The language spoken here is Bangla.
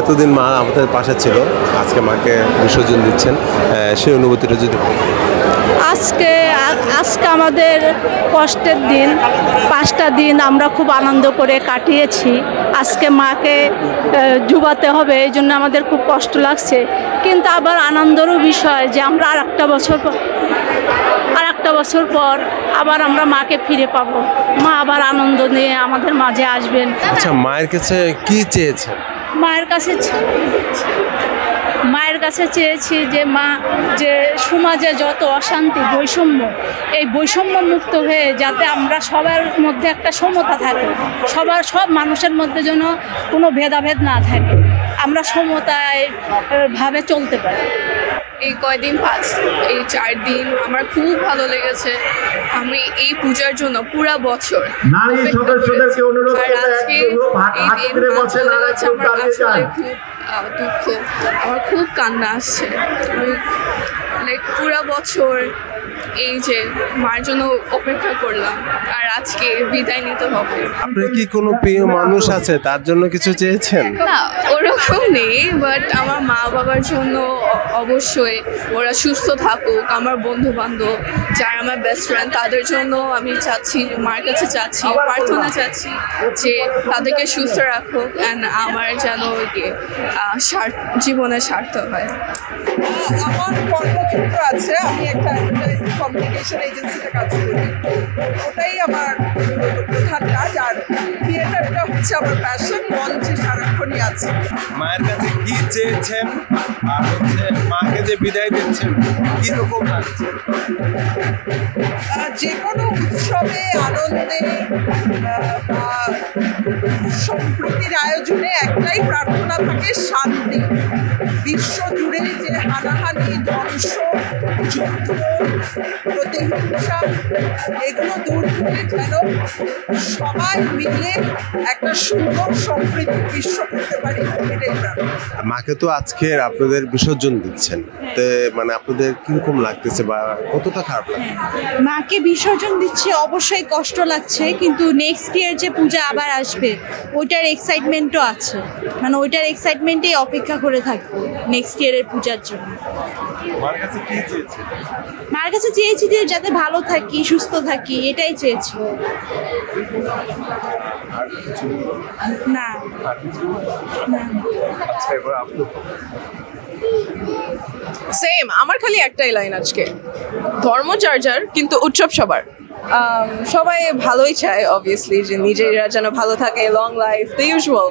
এতদিন মা আমাদের পাশে ছিল, আজকে মাকে বিসর্জন দিচ্ছেন, সেই অনুভূতিটা যদি আজকে আজকে আমাদের কষ্টের দিন, 5টা দিন আমরা খুব আনন্দ করে কাটিয়েছি। আজকে মাকে ডুবাতে হবে, এই জন্য আমাদের খুব কষ্ট লাগছে, কিন্তু আবার আনন্দেরও বিষয় যে আমরা আর একটা বছর পর আবার আমরা মাকে ফিরে পাবো। মা আবার আনন্দ নিয়ে আমাদের মাঝে আসবেন। আচ্ছা, মায়ের কাছে কি চেয়েছেন? মায়ের কাছে চেয়েছি যে মা, যে সমাজে যত অশান্তি, বৈষম্য, এই বৈষম্য মুক্ত হয়ে যাতে আমরা সবার মধ্যে একটা সমতা থাকে, সব মানুষের মধ্যে যেন কোনো ভেদাভেদ না থাকে, আমরা সমতায় ভাবে চলতে পারি। এই কয়দিন এই 4 দিন আমার খুব ভালো লেগেছে। আমি এই পূজার জন্য পুরা বছর দুঃখ, আমার খুব কান্না আসছে। পুরা বছর এই যে মার জন্য অপেক্ষা করলাম, আর আজকে বিদায় নিতে হবে। আপনার কি কোনো প্রিয় মানুষ আছে, তার জন্য কিছু চেয়েছেন? না, ওরকম নেই, বাট আমার মা বাবার জন্য অবশ্যই ওরা সুস্থ থাকুক। আমার বন্ধু বান্ধব যারা আমার বেস্ট ফ্রেন্ড, তাদের জন্য আমি চাচ্ছি, মার কাছে চাচ্ছি, প্রার্থনা চাচ্ছি যে তাদেরকে সুস্থ রাখুক, অ্যান্ড আমার যেন জীবনে সার্থক হয়। আমার কর্মক্ষেত্র আছে, আমি একটা কমিউনিকেশন এজেন্সিতে কাজ করি, ওটাই আমার প্রধান কাজ। আর থিয়েটারটা হচ্ছে আমার প্যাশন, মঞ্চে সারাক্ষণই আছে। মায়ের কাছে কি চেয়েছেন আর মাকে যে বিদায় দিচ্ছেন কিরকম লাগছে? যে কোনো উৎসবে, আনন্দে বা সম্প্রীতির আয়োজনে একটাই প্রার্থনা থাকে, শান্তি। বিশ্ব জুড়ে যে হানাহানি, ধ্বংস, যুদ্ধ, প্রতিহিংসা, এগুলো দূর করে যেন সবাই মিলে একটা সুন্দর সমৃদ্ধ বিশ্ব করতে পারি, এটাই প্রার্থনা। মাকে তো আজকে আপনাদের বিসর্জন দিচ্ছেন, তো মানে আপনাদের কিরকম লাগতেছে বা কতটা খারাপ লাগছে? মাকে বিসর্জন দিচ্ছে, অবশ্যই কষ্ট লাগছে, কিন্তু নেক্সট ইয়ার যে পূজা আবার আসবে ওইটার এক্সাইটমেন্টও আছে, মানে ওইটার এক্সাইটমেন্টেই অপেক্ষা করে থাকবো নেক্সট ইয়ারের পূজার জন্য। মার কাছে চেয়েছি যে যাতে ভালো থাকি, সুস্থ থাকি, এটাই চেয়েছি। না, সেম, আমার খালি একটাই লাইন আজকে, ধর্ম যার যার কিন্তু উৎসব সবার। সবাই ভালোই চায় অবভিয়াসলি, যে নিজেরা যেন ভালো থাকে, লং লাইফ, দ্য ইউজুয়াল।